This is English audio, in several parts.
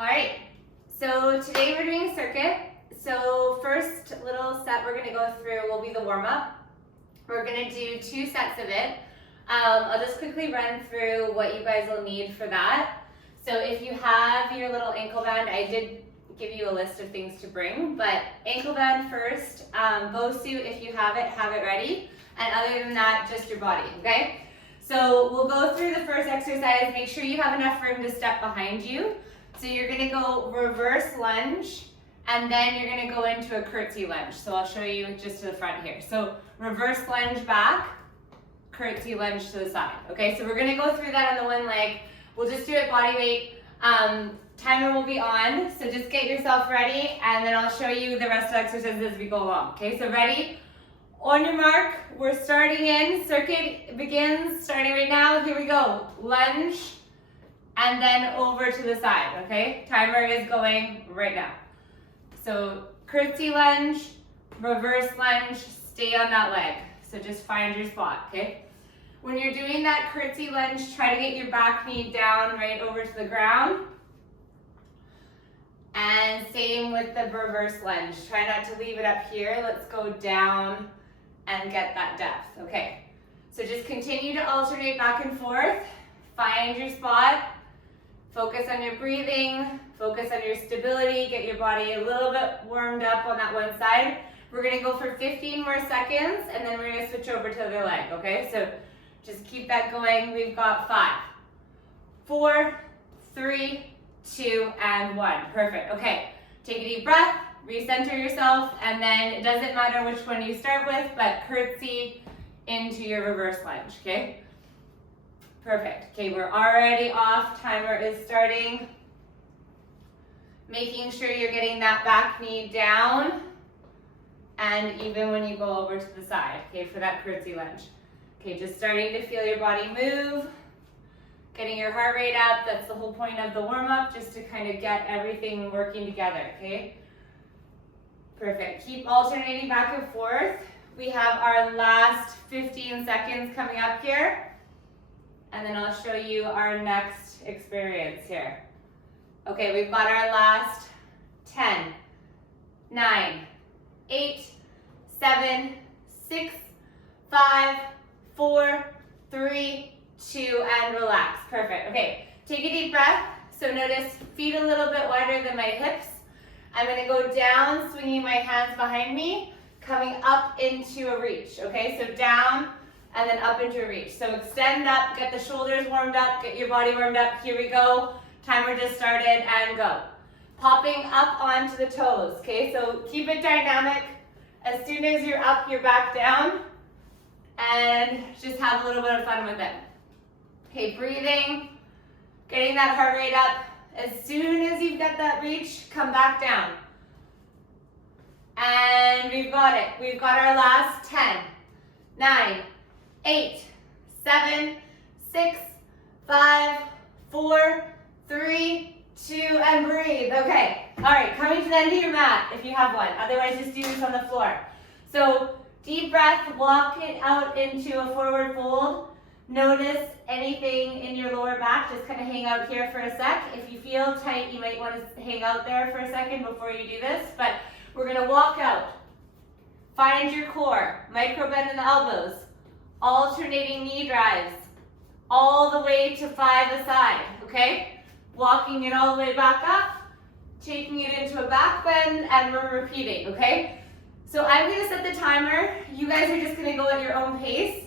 All right, so today we're doing a circuit. So first little set we're gonna go through will be the warm up. We're gonna do 2 sets of it. I'll just quickly run through what you guys will need for that. So if you have your little ankle band, I did give you a list of things to bring, but ankle band first, BOSU, if you have it ready. And other than that, just your body, okay? So we'll go through the first exercise. Make sure you have enough room to step behind you. So you're gonna go reverse lunge, and then you're gonna go into a curtsy lunge. So I'll show you just to the front here. So reverse lunge back, curtsy lunge to the side. Okay, so we're gonna go through that on the one leg. We'll just do it body weight. Timer will be on, so just get yourself ready, and then I'll show you the rest of the exercises as we go along. Okay, so ready? On your mark, we're starting in. Circuit begins, starting right now. Here we go. Lunge, and then over to the side, okay? Timer is going right now. So curtsy lunge, reverse lunge, stay on that leg. So just find your spot, okay? When you're doing that curtsy lunge, try to get your back knee down right over to the ground. And same with the reverse lunge. Try not to leave it up here. Let's go down and get that depth, okay? So just continue to alternate back and forth. Find your spot. Focus on your breathing. Focus on your stability. Get your body a little bit warmed up on that one side. We're gonna go for 15 more seconds, and then we're gonna switch over to the other leg, okay? So just keep that going. We've got 5, 4, 3, 2, and 1. Perfect. Okay, take a deep breath, recenter yourself, and then it doesn't matter which one you start with, but curtsy into your reverse lunge, okay? Perfect. Okay, we're already off. Timer is starting. Making sure you're getting that back knee down, and even when you go over to the side, okay, for that curtsy lunge. Okay, just starting to feel your body move. Getting your heart rate up, that's the whole point of the warm-up, just to kind of get everything working together, okay? Perfect, keep alternating back and forth. We have our last 15 seconds coming up here, and then I'll show you our next experience here. Okay, we've got our last 10, 9, 8, 7, 6, 5, 4, 3, 2, and relax. Perfect. Okay, take a deep breath. So notice feet a little bit wider than my hips. I'm going to go down, swinging my hands behind me, coming up into a reach. Okay, so down and then up into a reach. So extend up, get the shoulders warmed up, get your body warmed up. Here we go. Timer just started, and go. Popping up onto the toes. Okay, so keep it dynamic. As soon as you're up, you're back down, and just have a little bit of fun with it. Okay, breathing, getting that heart rate up. As soon as you've got that reach, come back down. And we've got it. We've got our last 10, 9, 8, 7, 6, 5, 4, 3, 2, and breathe. Okay, all right, coming to the end of your mat if you have one. Otherwise, just do this on the floor. So deep breath, walk it out into a forward fold. Notice anything in your lower back, just kind of hang out here for a sec. If you feel tight, you might want to hang out there for a second before you do this, but we're gonna walk out. Find your core, micro bend in the elbows, alternating knee drives, all the way to 5 aside, okay? Walking it all the way back up, taking it into a back bend, and we're repeating, okay? So I'm gonna set the timer. You guys are just gonna go at your own pace.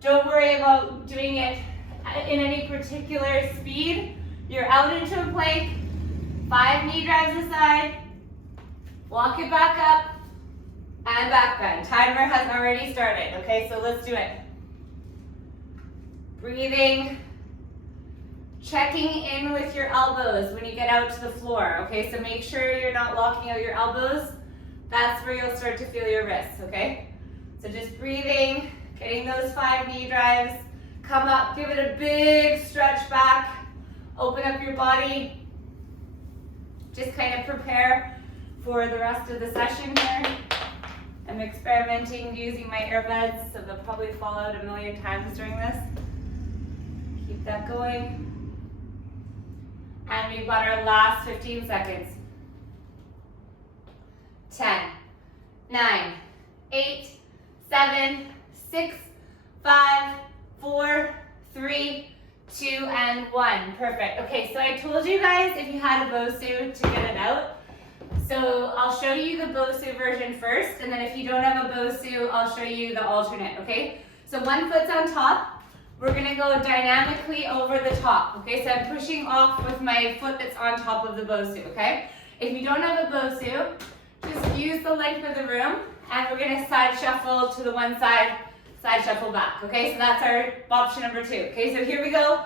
Don't worry about doing it in any particular speed. You're out into a plank, 5 knee drives aside, walk it back up, and back bend. Timer has already started, okay? So let's do it. Breathing, checking in with your elbows when you get out to the floor, okay? So make sure you're not locking out your elbows. That's where you'll start to feel your wrists, okay? So just breathing, getting those 5 knee drives. Come up, give it a big stretch back. Open up your body. Just kind of prepare for the rest of the session here. I'm experimenting using my earbuds, so they'll probably fall out a million times during this. Keep that going. And we've got our last 15 seconds. 10, 9, 8, 7, 6, 5, 4, 3, 2, and 1. Perfect. Okay, so I told you guys if you had a BOSU to get it out. So I'll show you the BOSU version first, and then if you don't have a BOSU, I'll show you the alternate, okay? So one foot's on top. We're gonna go dynamically over the top, okay? So I'm pushing off with my foot that's on top of the BOSU, okay? If you don't have a BOSU, just use the length of the room, and we're gonna side shuffle to the one side, side shuffle back, okay? So that's our option number 2, okay? So here we go,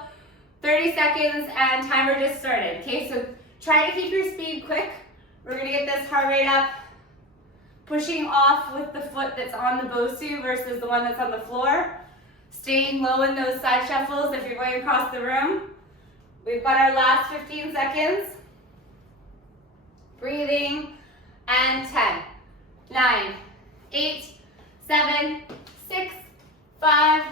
30 seconds, and timer just started, okay? So try to keep your speed quick. We're gonna get this heart rate up, pushing off with the foot that's on the BOSU versus the one that's on the floor. Staying low in those side shuffles if you're going across the room. We've got our last 15 seconds. Breathing, and 10, 9, 8, 7, 6, 5,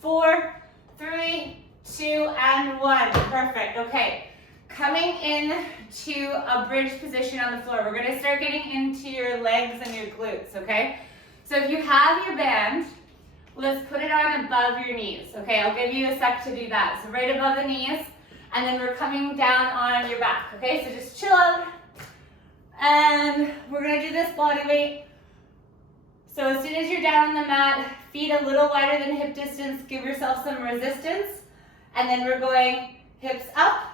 4, 3, 2, and 1. Perfect, okay. Coming in to a bridge position on the floor. We're gonna start getting into your legs and your glutes, okay? So if you have your band, let's put it on above your knees, okay? I'll give you a sec to do that. So right above the knees, and then we're coming down on your back, okay? So just chill out, and we're gonna do this body weight. So as soon as you're down on the mat, feet a little wider than hip distance, give yourself some resistance, and then we're going hips up,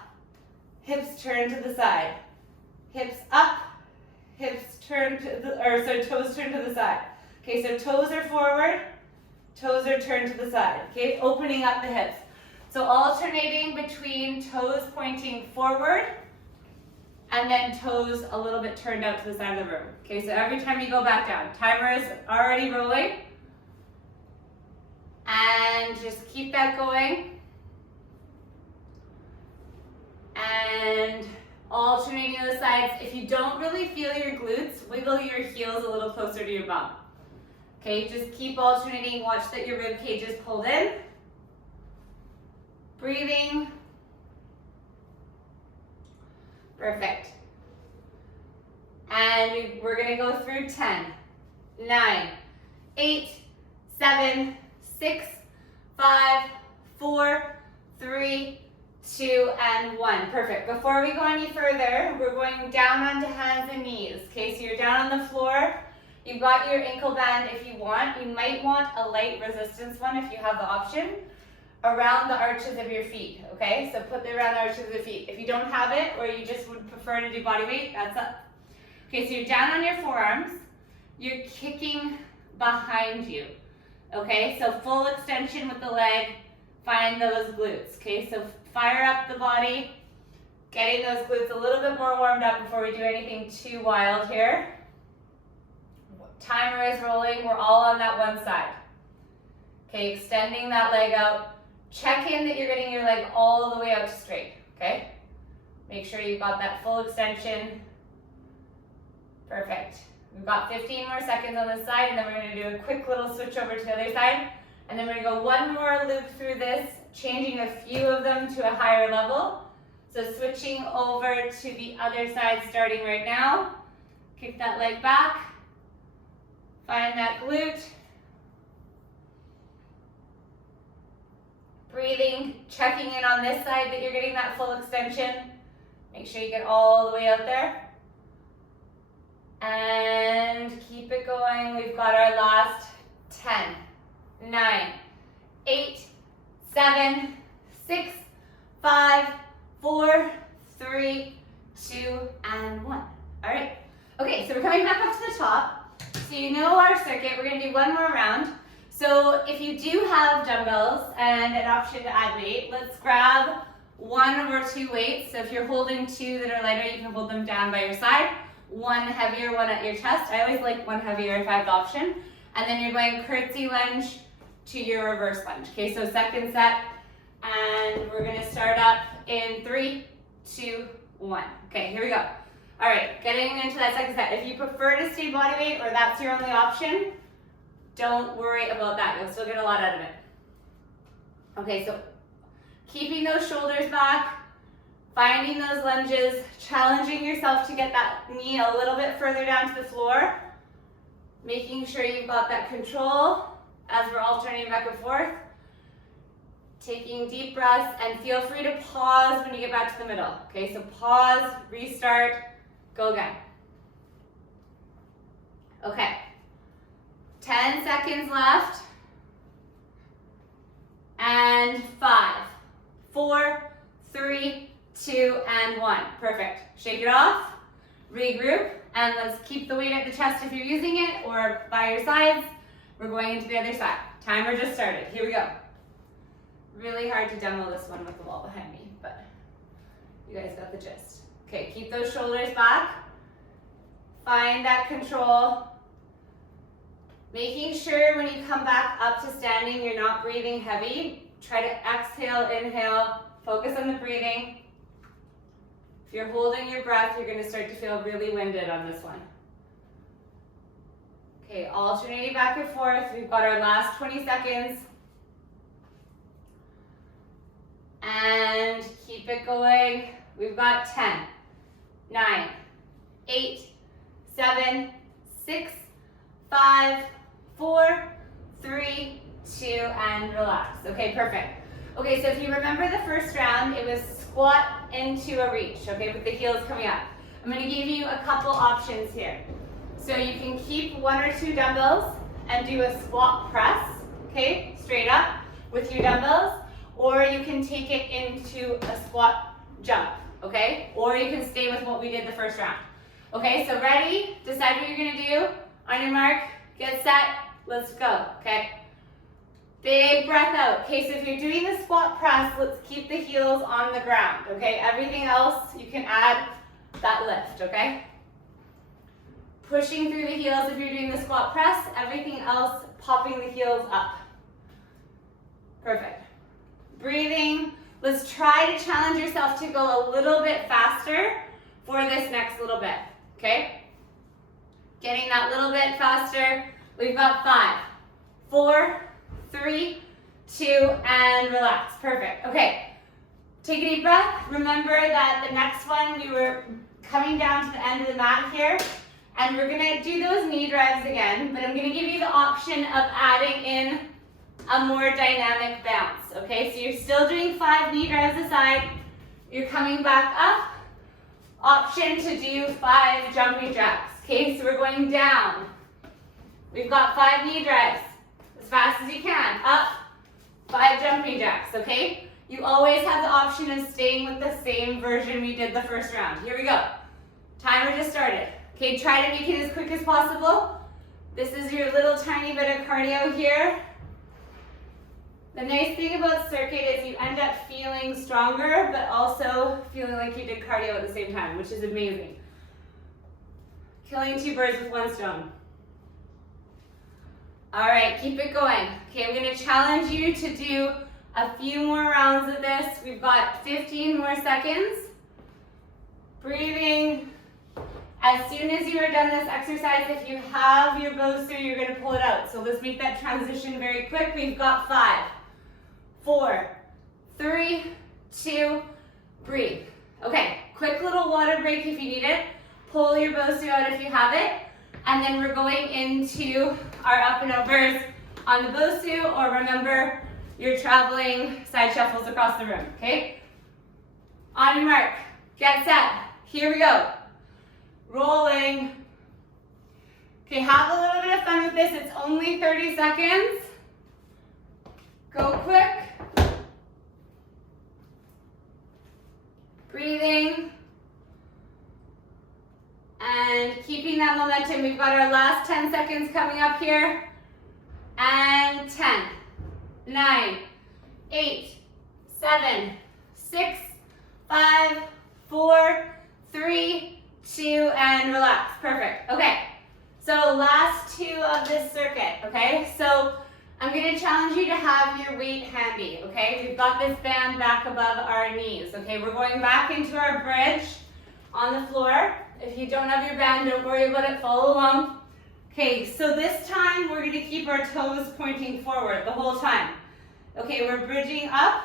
hips turn to the side, hips up, hips turn to the, toes turn to the side. Okay, so toes are forward, toes are turned to the side, okay? Opening up the hips. So alternating between toes pointing forward and then toes a little bit turned out to the side of the room. Okay, so every time you go back down, timer is already rolling. And just keep that going. And alternating the sides. If you don't really feel your glutes, wiggle your heels a little closer to your bum. Okay, just keep alternating. Watch that your rib cage is pulled in. Breathing. Perfect. And we're gonna go through 10, 9, 8, 7, 6, 5, 4, 3, 2, and 1. Perfect. Before we go any further, we're going down onto hands and knees. Okay, so you're down on the floor. You've got your ankle band if you want. You might want a light resistance one if you have the option, around the arches of your feet, okay? So put it around the arches of the feet. If you don't have it, or you just would prefer to do body weight, that's up. Okay, so you're down on your forearms. You're kicking behind you, okay? So full extension with the leg. Find those glutes, okay? So fire up the body, getting those glutes a little bit more warmed up before we do anything too wild here. Timer is rolling. We're all on that one side. Okay, extending that leg out. Check in that you're getting your leg all the way out straight, okay? Make sure you've got that full extension. Perfect. We've got 15 more seconds on this side, and then we're gonna do a quick little switch over to the other side. And then we're gonna go one more loop through this, changing a few of them to a higher level. So switching over to the other side starting right now. Kick that leg back. Find that glute. Breathing, checking in on this side that you're getting that full extension. Make sure you get all the way out there. And keep it going. We've got our last 10, 9, 8, 7, 6, 5, 4, 3, 2, and 1. All right. Okay, so we're coming back up to the top. So you know our circuit. We're going to do one more round. So if you do have dumbbells and an option to add weight, let's grab one or two weights. So if you're holding two that are lighter, you can hold them down by your side. One heavier, one at your chest. I always like one heavier if I have the option. And then you're going curtsy lunge to your reverse lunge. Okay, so second set. And we're going to start up in 3, 2, 1. Okay, here we go. All right, getting into that second set. If you prefer to stay body weight or that's your only option, don't worry about that. You'll still get a lot out of it. Okay, so keeping those shoulders back, Finding those lunges, challenging yourself to get that knee a little bit further down to the floor. Making sure you've got that control as we're alternating back and forth. Taking deep breaths, and feel free to pause when you get back to the middle. Okay, so pause, restart, go again. Okay, 10 seconds left. And 5, 4, 3, 2, and 1. Perfect. Shake it off, regroup, and let's keep the weight at the chest if you're using it, or by your sides. We're going into the other side. Timer just started. Here we go. Really hard to demo this one with the wall behind me, but you guys got the gist. Okay, keep those shoulders back. Find that control. Making sure when you come back up to standing, you're not breathing heavy. Try to exhale, inhale, focus on the breathing. If you're holding your breath, you're gonna start to feel really winded on this one. Okay, alternating back and forth. We've got our last 20 seconds. And keep it going. We've got 10, 9, 8, 7, 6, 5, 4, 3, 2, and relax. Okay, perfect. Okay, so if you remember the first round, it was squat into a reach, okay, with the heels coming up. I'm gonna give you a couple options here. So you can keep 1 or 2 dumbbells and do a squat press, okay, straight up with your dumbbells, or you can take it into a squat jump, okay? Or you can stay with what we did the first round. Okay, so ready? Decide what you're gonna do. On your mark, get set, let's go, okay? Big breath out. Okay, so if you're doing the squat press, let's keep the heels on the ground, okay? Everything else, you can add that lift, okay? Pushing through the heels if you're doing the squat press, everything else, popping the heels up. Perfect. Breathing. Let's try to challenge yourself to go a little bit faster for this next little bit, okay? Getting that little bit faster. We've got 5, 4, 3, 2, and relax. Perfect. Okay. Take a deep breath. Remember that the next one, we were coming down to the end of the mat here, and we're gonna do those knee drives again, but I'm gonna give you the option of adding in a more dynamic bounce, okay? So you're still doing 5 knee drives aside, you're coming back up, option to do 5 jumping jacks, okay? So we're going down. We've got 5 knee drives, as fast as you can, up, 5 jumping jacks, okay? You always have the option of staying with the same version we did the first round. Here we go. Timer just started. Okay, try to make it as quick as possible. This is your little tiny bit of cardio here. The nice thing about circuit is you end up feeling stronger, but also feeling like you did cardio at the same time, which is amazing. Killing 2 birds with 1 stone. All right, keep it going. Okay, I'm gonna challenge you to do a few more rounds of this. We've got 15 more seconds. Breathing. As soon as you are done this exercise, if you have your BOSU, you're gonna pull it out. So let's make that transition very quick. We've got 5, 4, 3, 2, breathe. Okay, quick little water break if you need it. Pull your BOSU out if you have it. And then we're going into our up and overs on the BOSU, or remember, you're traveling side shuffles across the room, okay? On your mark, get set, here we go. Rolling. Okay, have a little bit of fun with this. It's only 30 seconds. Go quick. Breathing. And keeping that momentum. We've got our last 10 seconds coming up here. And 10, 9, 8, 7, 6, 5, 4, 3, 2, and relax. Perfect. Okay, so last 2 of this circuit, okay? So I'm gonna challenge you to have your weight handy, okay? We've got this band back above our knees, okay? We're going back into our bridge on the floor. If you don't have your band, don't worry about it, follow along. Okay, so this time we're gonna keep our toes pointing forward the whole time. Okay, we're bridging up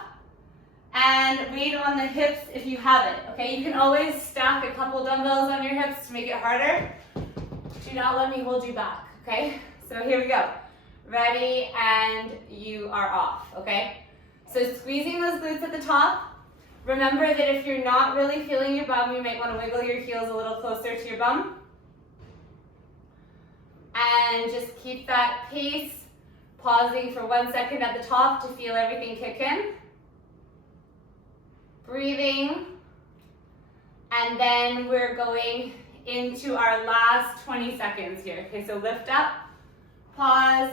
and then weight on the hips if you have it, okay? You can always stack a couple dumbbells on your hips to make it harder. Do not let me hold you back, okay? So here we go. Ready, and you are off, okay? So squeezing those glutes at the top. Remember that if you're not really feeling your bum, you might want to wiggle your heels a little closer to your bum. And just keep that pace, pausing for 1 second at the top to feel everything kick in. Breathing. And then we're going into our last 20 seconds here. Okay, so lift up, pause.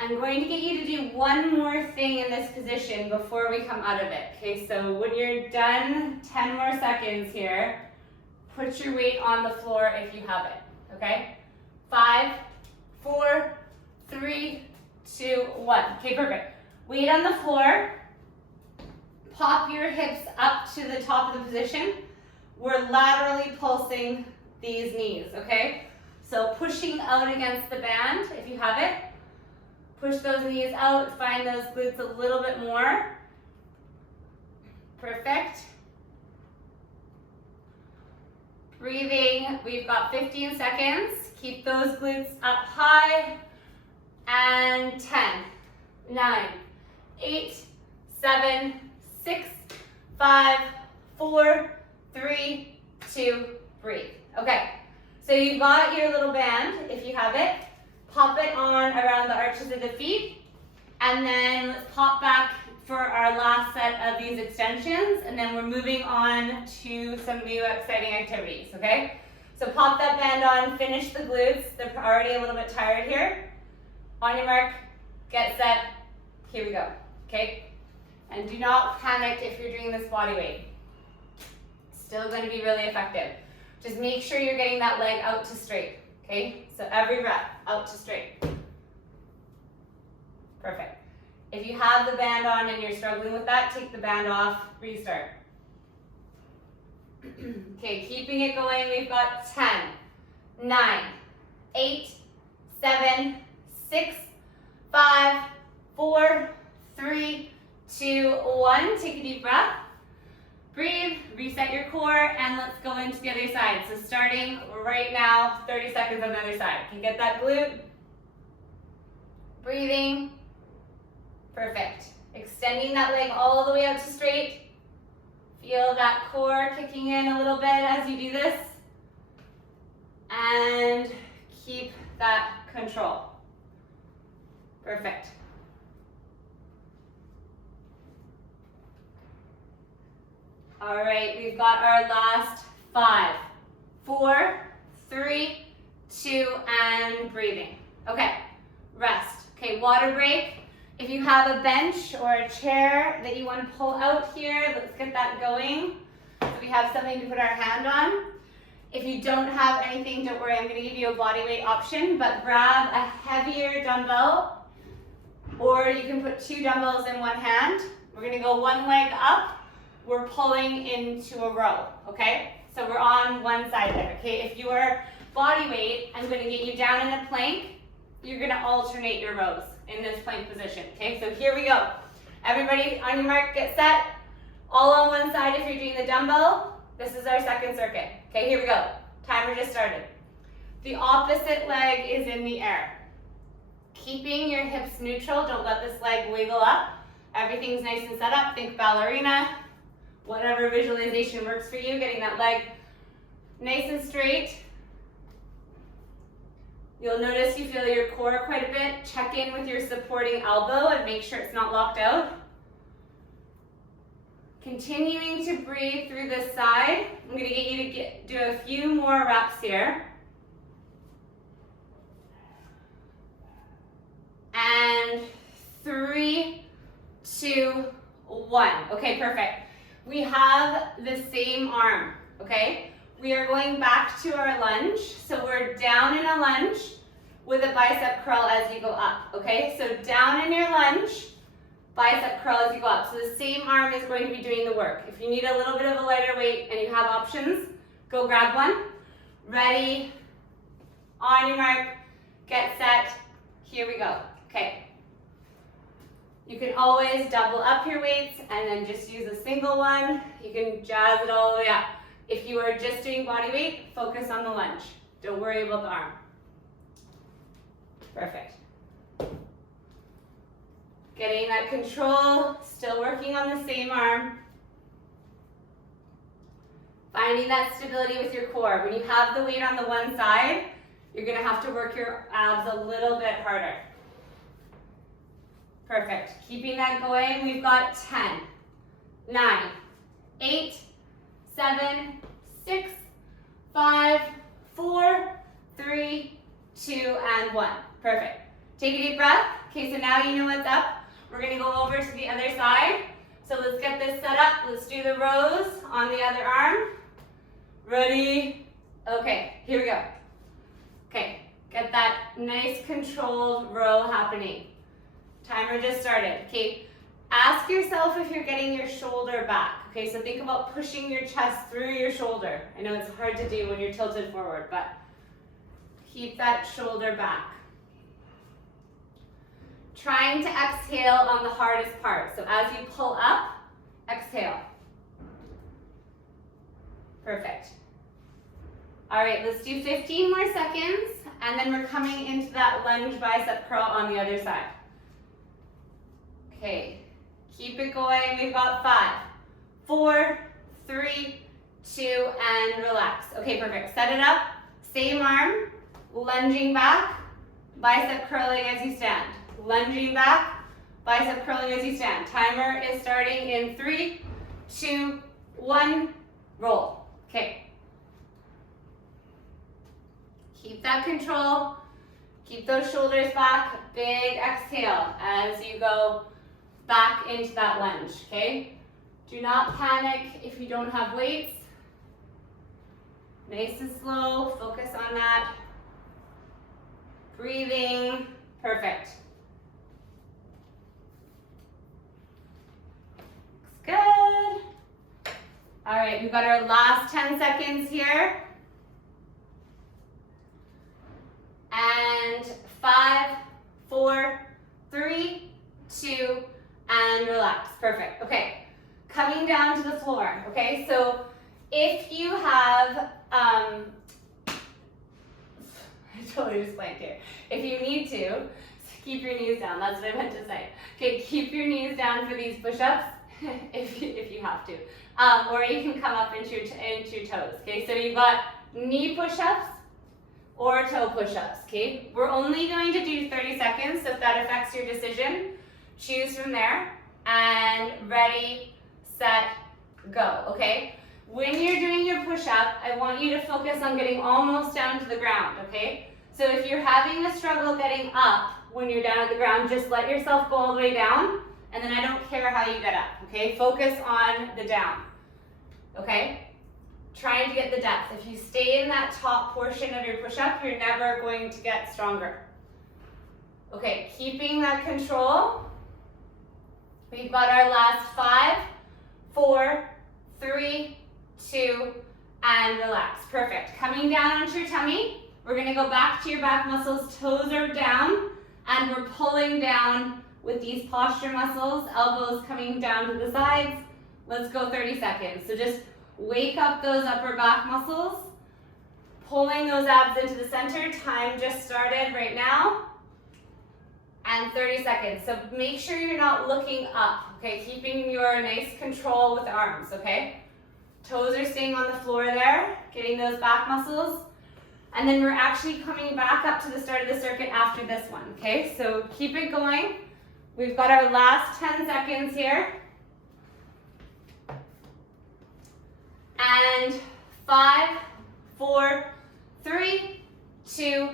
I'm going to get you to do one more thing in this position before we come out of it. Okay, so when you're done, 10 more seconds here, put your weight on the floor if you have it, okay? 5, 4, 3, 2, 1. Okay, perfect. Weight on the floor. Pop your hips up to the top of the position. We're laterally pulsing these knees, okay? So pushing out against the band if you have it. Push those knees out, find those glutes a little bit more. Perfect. Breathing, we've got 15 seconds. Keep those glutes up high. And 10, 9, 8, 7, 6, 5, 4, 3, 2, breathe. Okay, so you've got your little band, if you have it. Pop it on around the arches of the feet, and then let's pop back for our last set of these extensions, and then we're moving on to some new exciting activities, okay? So pop that band on, finish the glutes. They're already a little bit tired here. On your mark, get set, here we go, okay? And do not panic if you're doing this body weight. Still going to be really effective. Just make sure you're getting that leg out to straight, okay? So every rep, out to straight. Perfect. If you have the band on and you're struggling with that, take the band off, restart. Okay, keeping it going, we've got 10, 9, 8, 7, 6, 5, 4, 3, 2, 1. Take a deep breath. Breathe, reset your core, and let's go into the other side. So starting right now, 30 seconds on the other side. Can you get that glute? Breathing. Perfect. Extending that leg all the way out to straight. Feel that core kicking in a little bit as you do this. And keep that control. Perfect. All right, we've got our last 5, 4, 3, 2, and breathing. Okay, rest. Okay, water break. If you have a bench or a chair that you want to pull out here, let's get that going. So we have something to put our hand on. If you don't have anything, don't worry, I'm going to give you a body weight option, but grab a heavier dumbbell, or you can put 2 dumbbells in one hand. We're going to go one leg up. We're pulling into a row, okay? So we're on one side there, okay? If you are body weight, I'm gonna get you down in a plank. You're gonna alternate your rows in this plank position, okay? So here we go. Everybody on your mark, get set. All on one side if you're doing the dumbbell. This is our second circuit. Okay, here we go. Timer just started. The opposite leg is in the air. Keeping your hips neutral, don't let this leg wiggle up. Everything's nice and set up. Think ballerina. Whatever visualization works for you, getting that leg nice and straight. You'll notice you feel your core quite a bit. Check in with your supporting elbow and make sure it's not locked out. Continuing to breathe through this side. I'm going to get you to do a few more reps here. And 3, 2, 1. Okay, perfect. We have the same arm, okay? We are going back to our lunge. So we're down in a lunge with a bicep curl as you go up, okay? So down in your lunge, bicep curl as you go up. So the same arm is going to be doing the work. If you need a little bit of a lighter weight and you have options, go grab one. Ready, on your mark, get set, here we go, okay. You can always double up your weights and then just use a single one. You can jazz it all the way up. If you are just doing body weight, focus on the lunge. Don't worry about the arm. Perfect. Getting that control, still working on the same arm. Finding that stability with your core. When you have the weight on the one side, you're gonna have to work your abs a little bit harder. Perfect. Keeping that going, we've got 10, 9, 8, 7, 6, 5, 4, 3, 2, and 1. Perfect. Take a deep breath. Okay, so now you know what's up. We're gonna go over to the other side. So let's get this set up. Let's do the rows on the other arm. Ready? Okay, here we go. Okay, get that nice controlled row happening. Timer just started. Okay, ask yourself if you're getting your shoulder back. Okay, so think about pushing your chest through your shoulder. I know it's hard to do when you're tilted forward, but keep that shoulder back. Trying to exhale on the hardest part. So as you pull up, exhale. Perfect. All right, let's do 15 more seconds, and then we're coming into that lunge bicep curl on the other side. Okay, keep it going. We've got 5, 4, 3, 2, and relax. Okay, perfect. Set it up. Same arm, lunging back, bicep curling as you stand. Lunging back, bicep curling as you stand. Timer is starting in 3, 2, 1, roll. Okay. Keep that control. Keep those shoulders back. Big exhale as you go back into that lunge, okay? Do not panic if you don't have weights. Nice and slow. Focus on that. Breathing. Perfect. Good. All right, we've got our last 10 seconds here. And 5, 4, 3, 2, and relax. Perfect. Okay, coming down to the floor. Okay, so if you have, I totally just blanked here. If you need to, keep your knees down. That's what I meant to say. Okay, keep your knees down for these push-ups. if you have to, or you can come up into your toes. Okay, so you've got knee push-ups or toe push-ups. Okay, we're only going to do 30 seconds, so if that affects your decision, choose from there. And ready, set, go. Okay, when you're doing your push-up, I want you to focus on getting almost down to the ground. Okay, so if you're having a struggle getting up when you're down at the ground, just let yourself go all the way down. And then I don't care how you get up, okay? Focus on the down, okay? Trying to get the depth. If you stay in that top portion of your push-up, you're never going to get stronger. Okay, keeping that control. We've got our last 5, 4, 3, 2, and relax. Perfect. Coming down onto your tummy. We're gonna go back to your back muscles. Toes are down, and we're pulling down with these posture muscles, elbows coming down to the sides. Let's go 30 seconds. So just wake up those upper back muscles, pulling those abs into the center. Time just started right now. And 30 seconds. So make sure you're not looking up, okay? Keeping your nice control with the arms, okay? Toes are staying on the floor there, getting those back muscles. And then we're actually coming back up to the start of the circuit after this one, okay? So keep it going. We've got our last 10 seconds here. And 5, 4, 3, 2,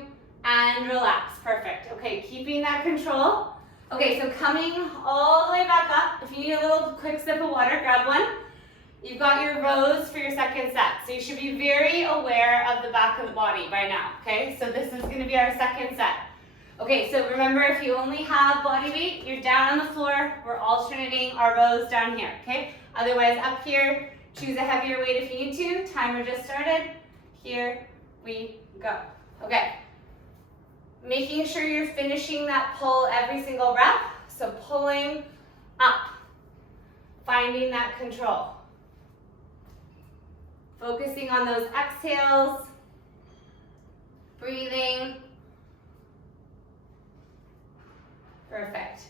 and relax. Perfect. Okay, keeping that control. Okay, so coming all the way back up. If you need a little quick sip of water, grab one. You've got your rows for your second set. So you should be very aware of the back of the body by now, okay? So this is gonna be our second set. Okay, so remember, if you only have body weight, you're down on the floor. We're alternating our rows down here, okay? Otherwise, up here, choose a heavier weight if you need to. Timer just started. Here we go. Okay. Making sure you're finishing that pull every single rep. So pulling up, finding that control. Focusing on those exhales, breathing. Perfect.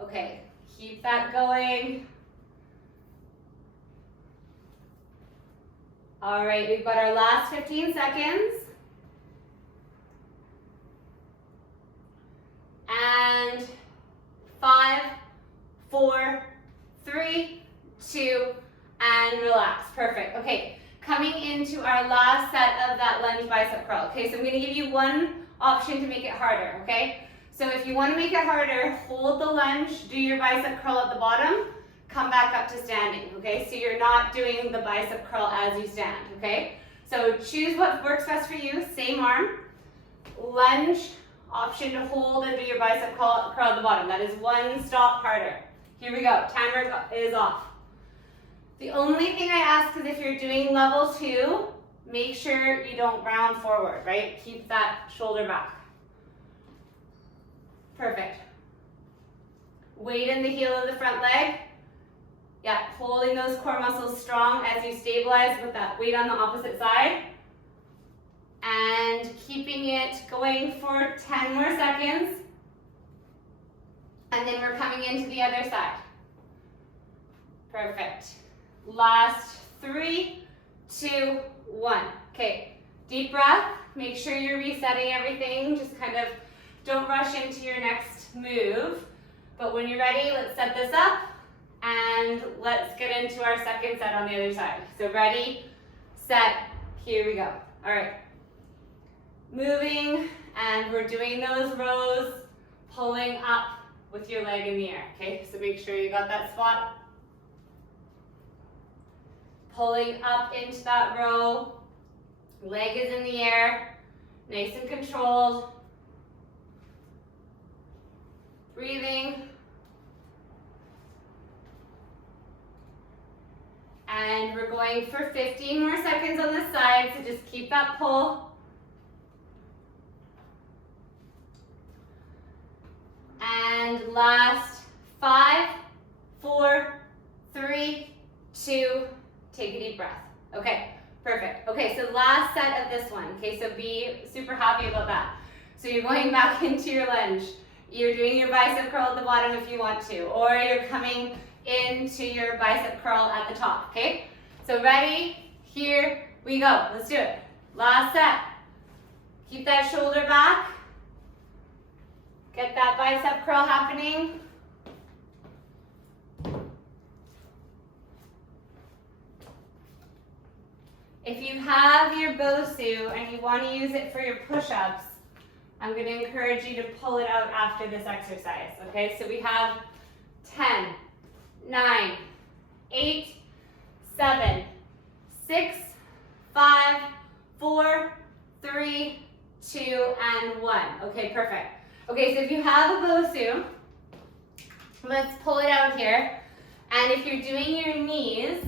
Okay, keep that going. All right, we've got our last 15 seconds. And 5, 4, 3, 2, and relax. Perfect. Okay, coming into our last set of that lunge bicep curl. Okay, so I'm going to give you one option to make it harder, okay? So if you want to make it harder, hold the lunge, do your bicep curl at the bottom, come back up to standing, okay? So you're not doing the bicep curl as you stand, okay? So choose what works best for you, same arm, lunge, option to hold and do your bicep curl at the bottom. That is one stop harder. Here we go, timer is off. The only thing I ask is if you're doing level 2, make sure you don't round forward, right? Keep that shoulder back. Perfect. Weight in the heel of the front leg. Yeah, holding those core muscles strong as you stabilize with that weight on the opposite side. And keeping it going for 10 more seconds. And then we're coming into the other side. Perfect. Last 3, 2, 1. Okay, deep breath. Make sure you're resetting everything. Just kind of don't rush into your next move. But when you're ready, let's set this up. And let's get into our second set on the other side. So ready, set, here we go. All right. Moving, and we're doing those rows, pulling up with your leg in the air, okay? So make sure you got that spot. Pulling up into that row, leg is in the air, nice and controlled. Breathing. And we're going for 15 more seconds on this side, so just keep that pull. And last 5, 4, 3, 2, take a deep breath. Okay, perfect. Okay, so last set of this one. Okay, so be super happy about that. So you're going back into your lunge. You're doing your bicep curl at the bottom if you want to, or you're coming into your bicep curl at the top, okay? So ready, here we go. Let's do it. Last set. Keep that shoulder back. Get that bicep curl happening. If you have your BOSU and you want to use it for your push-ups, I'm going to encourage you to pull it out after this exercise, okay? So we have 10, 9, 8, 7, 6, 5, 4, 3, 2, and 1. Okay, perfect. Okay, so if you have a BOSU, let's pull it out here. And if you're doing your knees,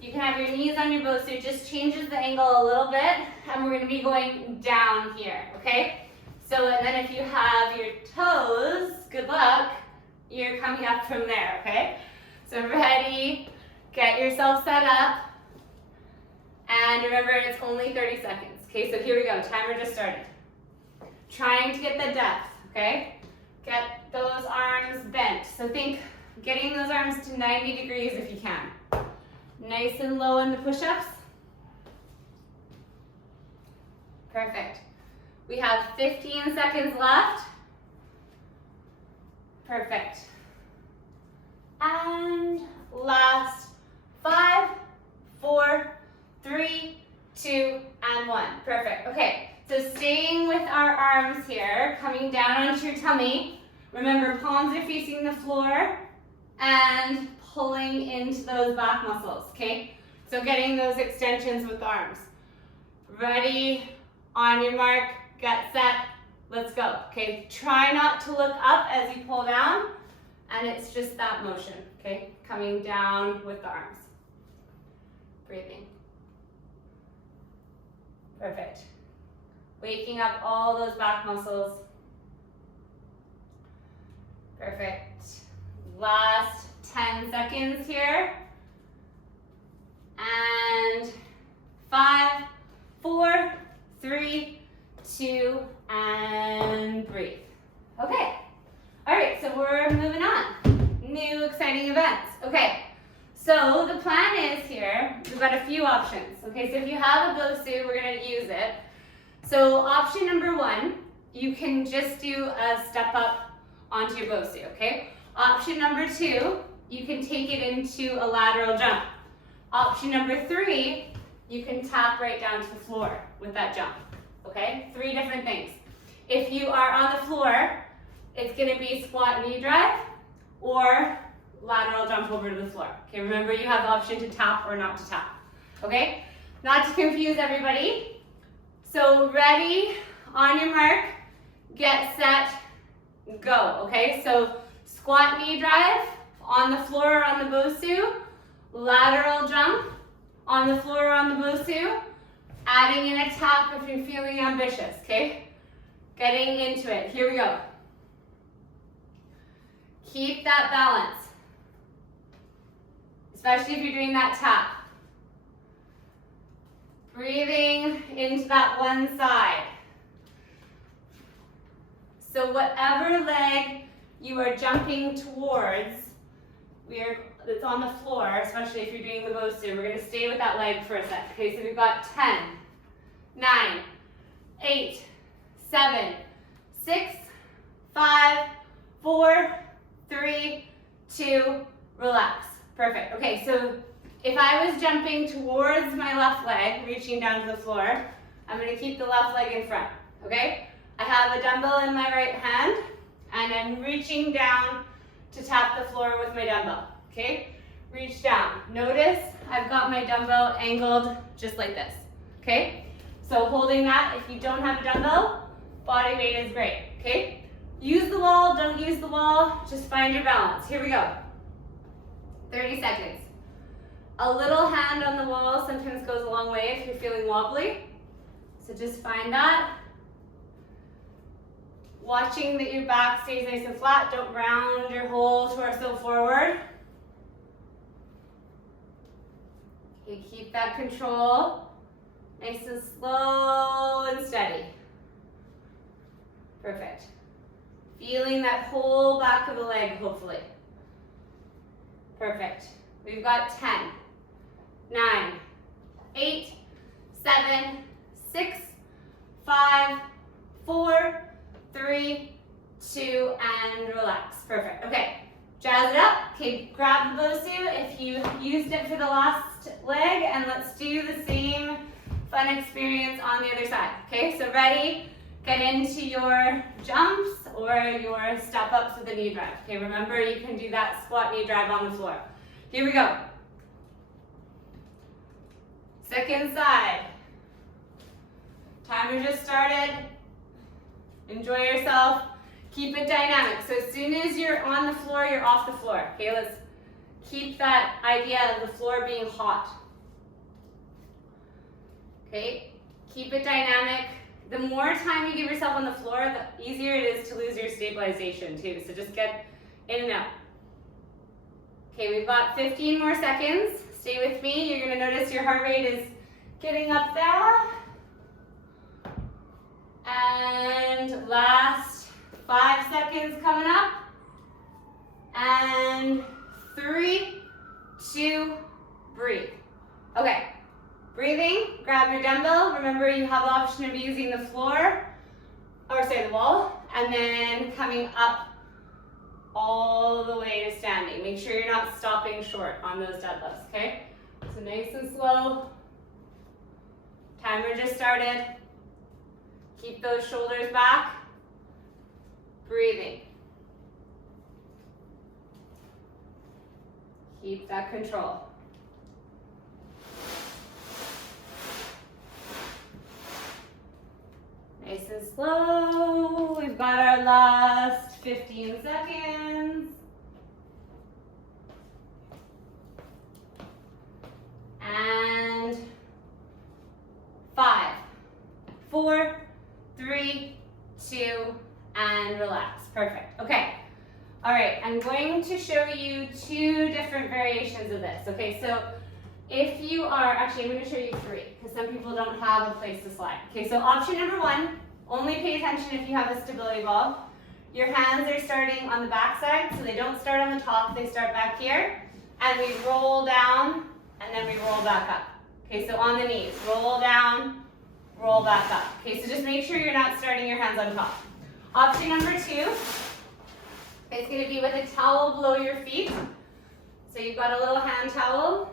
you can have your knees on your BOSU. It just changes the angle a little bit, and we're going to be going down here, okay? So and then if you have your toes, good luck, you're coming up from there, okay? So ready, get yourself set up, and remember it's only 30 seconds. Okay, so here we go, timer just started. Trying to get the depth, okay? Get those arms bent. So think getting those arms to 90 degrees if you can. Nice and low in the push-ups. Perfect. We have 15 seconds left. Perfect. And last 5, 4, 3, 2, and 1. Perfect. Okay, so staying with our arms here, coming down onto your tummy. Remember, palms are facing the floor and pulling into those back muscles, okay? So getting those extensions with the arms. Ready, on your mark, get set, let's go. Okay, try not to look up as you pull down, and it's just that motion, okay? Coming down with the arms. Breathing. Perfect. Waking up all those back muscles. Perfect. Last 10 seconds here. And 5, 4, 3, 2, and breathe. Okay. All right, so we're moving on. New exciting events. Okay, so the plan is here, we've got a few options. Okay, so if you have a BOSU, we're gonna use it. So option number 1, you can just do a step up onto your BOSU, okay? Option number 2, you can take it into a lateral jump. Option number 3, you can tap right down to the floor with that jump, okay? 3 different things. If you are on the floor, it's gonna be squat knee drive or lateral jump over to the floor. Okay, remember you have the option to tap or not to tap, okay? Not to confuse everybody. So ready, on your mark, get set, go, okay? So squat knee drive on the floor or on the BOSU, lateral jump on the floor or on the BOSU, adding in a tap if you're feeling ambitious, okay? Getting into it, here we go. Keep that balance, especially if you're doing that tap. Breathing into that one side. So whatever leg you are jumping towards, it's on the floor, especially if you're doing the BOSU, we're gonna stay with that leg for a sec. Okay, so we've got 10, 9, 8, 7, 6, 5, 4, 3, 2, relax. Perfect. Okay, so if I was jumping towards my left leg, reaching down to the floor, I'm going to keep the left leg in front, okay? I have a dumbbell in my right hand, and I'm reaching down to tap the floor with my dumbbell, okay? Reach down. Notice I've got my dumbbell angled just like this, okay? So holding that, if you don't have a dumbbell, body weight is great, okay? Use the wall, don't use the wall, just find your balance. Here we go. 30 seconds. A little hand on the wall sometimes goes a long way if you're feeling wobbly. So just find that. Watching that your back stays nice and flat. Don't round your whole torso forward. Okay, keep that control. Nice and slow and steady. Perfect. Feeling that whole back of the leg, hopefully. Perfect. We've got 10, 9, 8, 7, 6, 5, 4, 3, 2, and relax. Perfect. Okay, jazz it up. Okay, grab the BOSU if you used it for the last leg, and let's do the same fun experience on the other side. Okay, so ready? Get into your jumps or your step ups with a knee drive. Okay, remember you can do that squat knee drive on the floor. Here we go. Second side. Timer just started. Enjoy yourself. Keep it dynamic. So as soon as you're on the floor, you're off the floor. Okay, let's keep that idea of the floor being hot. Okay, keep it dynamic. The more time you give yourself on the floor, the easier it is to lose your stabilization too. So just get in and out. Okay, we've got 15 more seconds. Stay with me. You're gonna notice your heart rate is getting up there. And last 5 seconds coming up. And 3, 2, breathe. Okay. Breathing, grab your dumbbell. Remember you have the option of using the floor, or say the wall, and then coming up all the way to standing. Make sure you're not stopping short on those deadlifts, okay? So nice and slow. Timer just started. Keep those shoulders back. Breathing. Keep that control. Nice and slow. We've got our last 15 seconds. And 5, 4, 3, 2, and relax. Perfect. Okay. All right. two different variations of this. Okay, so if you are, actually I'm going to show you three because some people don't have a place to slide. Okay, so option number one, only pay attention if you have a stability ball. Your hands are starting on the back side, so they don't start on the top, they start back here. And we roll down, and then we roll back up. Okay, so on the knees, roll down, roll back up. Okay, so just make sure you're not starting your hands on top. Option number two is going to be with a towel below your feet. So you've got a little hand towel.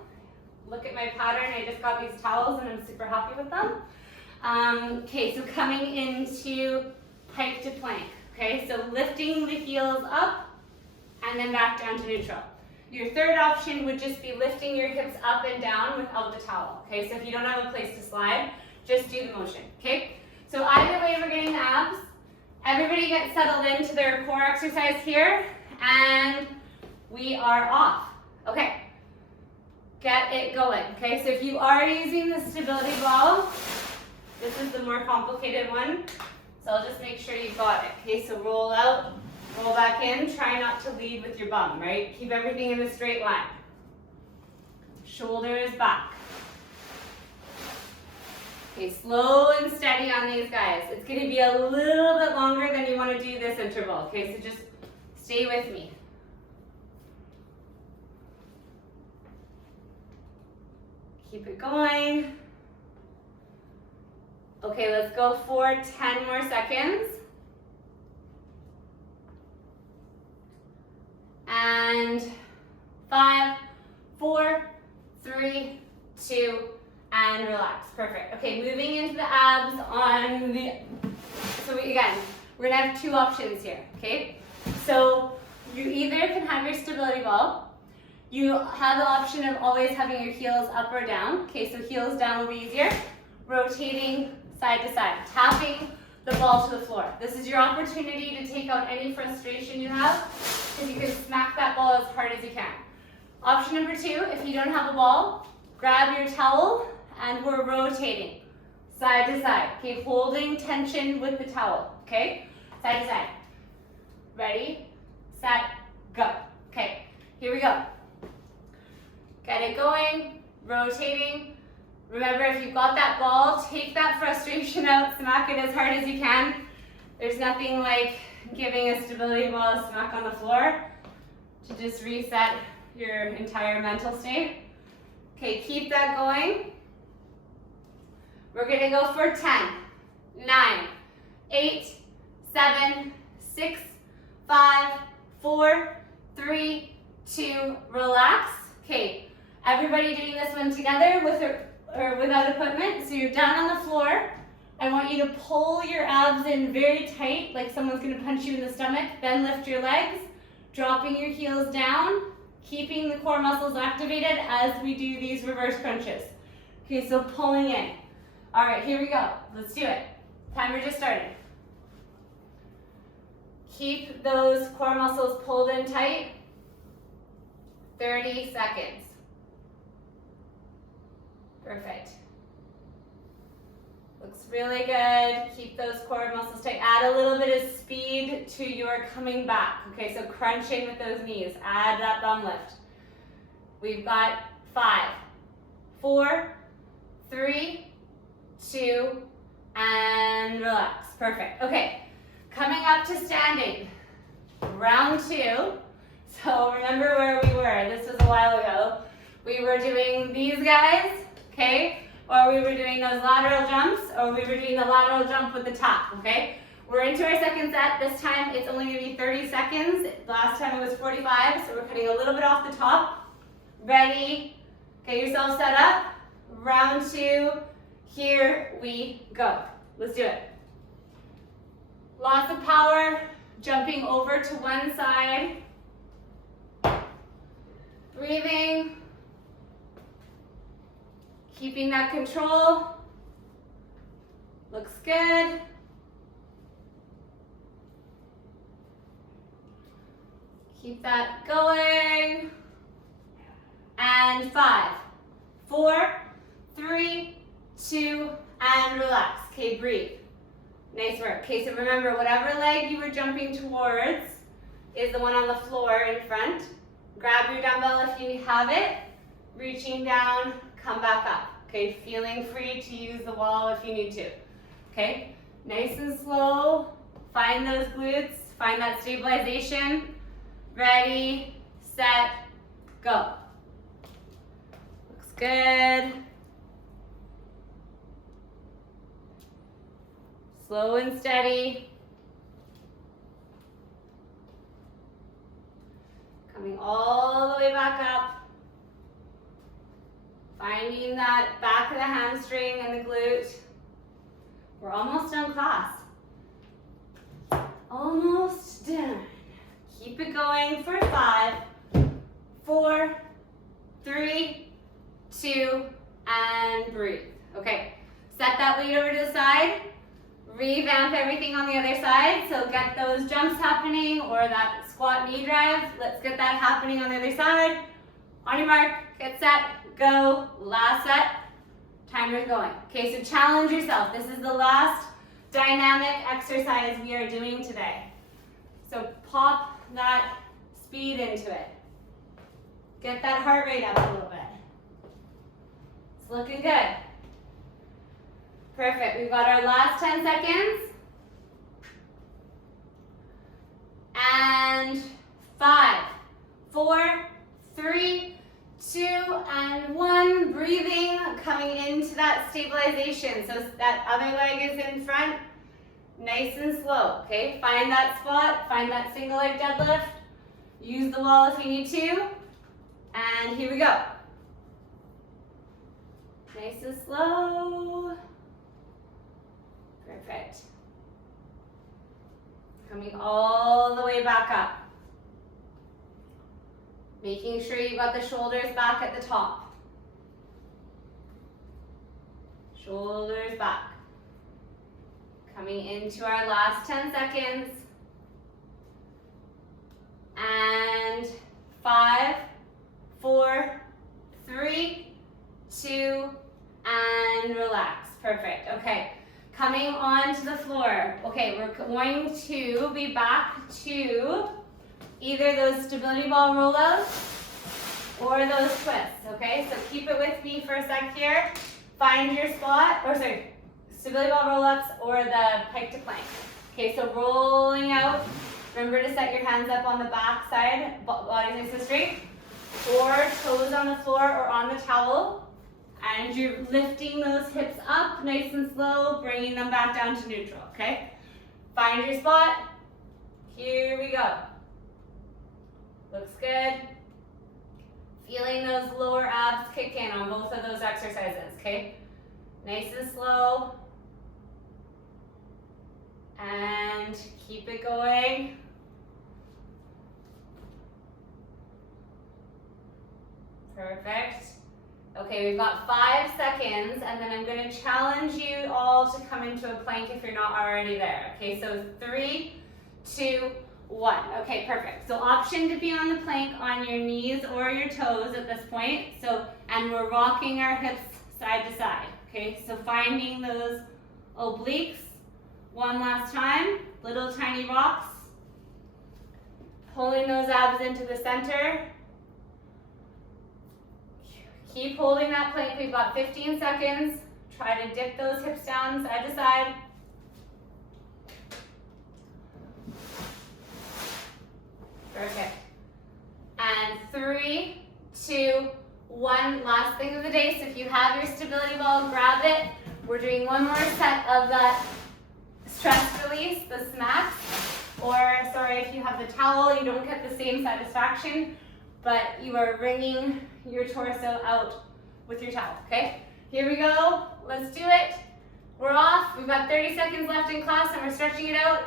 Look at my pattern, I just got these towels and I'm super happy with them. Okay, so coming into pike to plank. Okay, so lifting the heels up and then back down to neutral. Your third option would just be lifting your hips up and down without the towel. Okay, so if you don't have a place to slide, just do the motion. Okay, so either way we're getting the abs. Everybody get settled into their core exercise here and we are off. Okay, get it going. Okay, so if you are using the stability ball, this is the more complicated one. So I'll just make sure you got it. Okay, so roll out, roll back in. Try not to lead with your bum, right? Keep everything in a straight line. Shoulders back. Okay, slow and steady on these guys. It's going to be a little bit longer than you want to do this interval. Okay, so just stay with me. Keep it going. Okay, let's go for 10 more seconds. And 5, 4, 3, 2, and relax. Perfect. Okay, moving into the abs on the, again, we're gonna have two options here, okay? So you either can have your stability ball, you have the option of always having your heels up or down. Okay, so heels down will be easier. Rotating side to side, tapping the ball to the floor. This is your opportunity to take out any frustration you have, because you can smack that ball as hard as you can. Option number two, if you don't have a ball, grab your towel and we're rotating side to side. Okay, holding tension with the towel. Okay, side to side. Ready, set, go. Okay, here we go. Get it going, rotating. Remember, if you've got that ball, take that frustration out, smack it as hard as you can. There's nothing like giving a stability ball a smack on the floor to just reset your entire mental state. Okay, keep that going. We're gonna go for 10, 9, 8, 7, 6, 5, 4, 3, 2, relax. Okay, everybody doing this one together with or without equipment. So you're down on the floor. I want you to pull your abs in very tight, like someone's gonna punch you in the stomach. Then lift your legs, dropping your heels down, keeping the core muscles activated as we do these reverse crunches. Okay, so pulling in. All right, here we go. Let's do it. Timer just started. Keep those core muscles pulled in tight. 30 seconds. Perfect. Looks really good. Keep those core muscles tight. Add a little bit of speed to your coming back. Okay, so crunching with those knees. Add that bum lift. We've got 5, 4, 3, 2, and relax. Perfect. Okay, coming up to standing. Round 2. So remember where we were. This was a while ago. We were doing these guys. Okay, or we were doing those lateral jumps, or we were doing the lateral jump with the tap, okay? We're into our second set. This time it's only gonna be 30 seconds. Last time it was 45, so we're cutting a little bit off the top. Ready, get yourself set up. Round 2, here we go. Let's do it. Lots of power, jumping over to one side. Breathing. Keeping that control. Looks good. Keep that going. And 5, 4, 3, 2, and relax. Okay, breathe. Nice work. Okay, so remember, whatever leg you were jumping towards is the one on the floor in front. Grab your dumbbell if you have it. Reaching down, come back up. Okay, feeling free to use the wall if you need to. Okay, nice and slow. Find those glutes, find that stabilization. Ready, set, go. Looks good. Slow and steady. Coming all the way back up. Finding that back of the hamstring and the glute. We're almost done class. Almost done. Keep it going for 5, 4, 3, 2, and breathe. Okay, set that weight over to the side. Revamp everything on the other side. So get those jumps happening or that squat knee drive. Let's get that happening on the other side. On your mark, get set, go. Last set. Timer's going. Okay, so challenge yourself. This is the last dynamic exercise we are doing today. So pop that speed into it. Get that heart rate up a little bit. It's looking good. Perfect. We've got our last 10 seconds. And 5, 4, 3, 2, and 1. Breathing, coming into that stabilization. So that other leg is in front. Nice and slow, okay? Find that spot, find that single leg deadlift. Use the wall if you need to. And here we go. Nice and slow. Perfect. Coming all the way back up. Making sure you've got the shoulders back at the top. Shoulders back. Coming into our last 10 seconds. And 5, 4, 3, 2, and relax. Perfect. Okay. Coming onto the floor. Okay, we're going to be back to either those stability ball rollouts or those twists, okay? So keep it with me for a sec here. Find your spot, stability ball roll-ups or the pike to plank. Okay, so rolling out. Remember to set your hands up on the back side, body nice and straight, or toes on the floor or on the towel. And you're lifting those hips up nice and slow, bringing them back down to neutral, okay? Find your spot. Here we go. Looks good. Feeling those lower abs kick in on both of those exercises, okay? Nice and slow. And keep it going. Perfect. Okay, we've got 5 seconds, and then I'm going to challenge you all to come into a plank if you're not already there. Okay, so 3, 2, 1. Okay, perfect. So option to be on the plank on your knees or your toes at this point. So, and we're rocking our hips side to side. Okay, so finding those obliques. One last time, little tiny rocks. Pulling those abs into the center. Keep holding that plank. We've got 15 seconds. Try to dip those hips down side to side. Perfect. And 3, 2, 1. Last thing of the day. So if you have your stability ball, grab it. We're doing one more set of that stress release, the smacks. Or, sorry, if you have the towel, you don't get the same satisfaction, but you are wringing your torso out with your towel, okay? Here we go. Let's do it. We're off. We've got 30 seconds left in class, and we're stretching it out.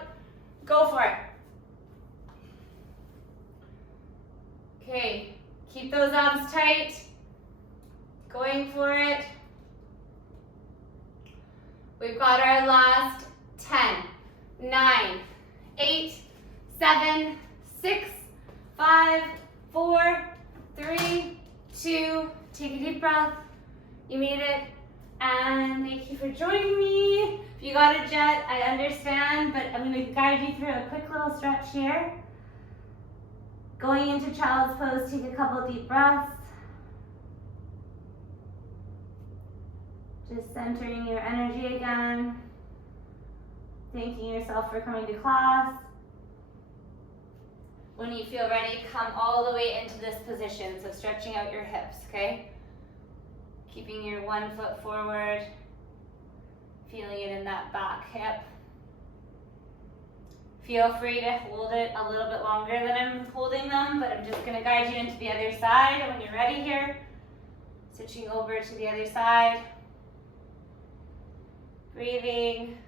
Go for it. Okay, keep those abs tight. Going for it. We've got our last 10, 9, 8, 7, 6, 5, 4, 3, 2, take a deep breath. You made it. And thank you for joining me. If you got a jet, I understand, but I'm going to guide you through a quick little stretch here. Going into child's pose, take a couple deep breaths. Just centering your energy again. Thanking yourself for coming to class. When you feel ready, come all the way into this position. So stretching out your hips, okay? Keeping your one foot forward. Feeling it in that back hip. Feel free to hold it a little bit longer than I'm holding them, but I'm just going to guide you into the other side. And when you're ready here, switching over to the other side. Breathing.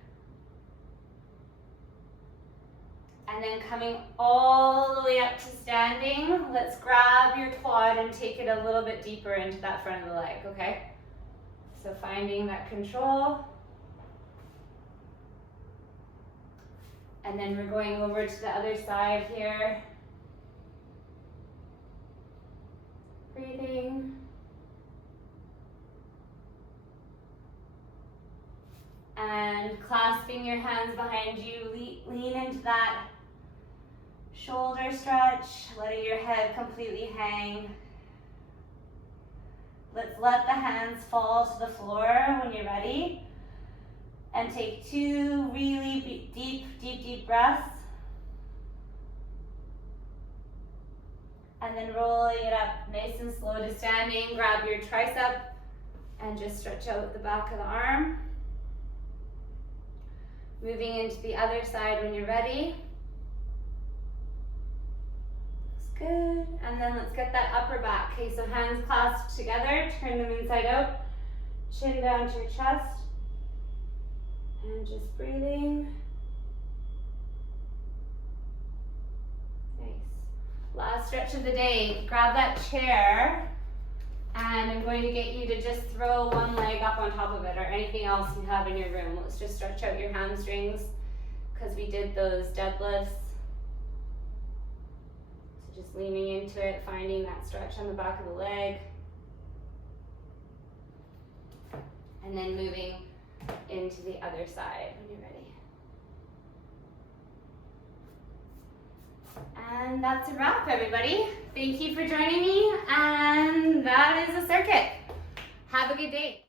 And then coming all the way up to standing. Let's grab your quad and take it a little bit deeper into that front of the leg, okay? So finding that control. And then we're going over to the other side here. Breathing. And clasping your hands behind you, lean into that shoulder stretch, letting your head completely hang. Let's let the hands fall to the floor when you're ready. And take 2 really deep breaths. And then rolling it up nice and slow to standing. Grab your tricep and just stretch out the back of the arm. Moving into the other side when you're ready. Looks good. And then let's get that upper back. Okay, so hands clasped together, turn them inside out. Chin down to your chest. And just breathing. Nice. Last stretch of the day. Grab that chair. And I'm going to get you to just throw one leg up on top of it or anything else you have in your room. Let's just stretch out your hamstrings because we did those deadlifts. So just leaning into it, finding that stretch on the back of the leg. And then moving into the other side when you're ready. And that's a wrap, everybody. Thank you for joining me, and that is a circuit. Have a good day.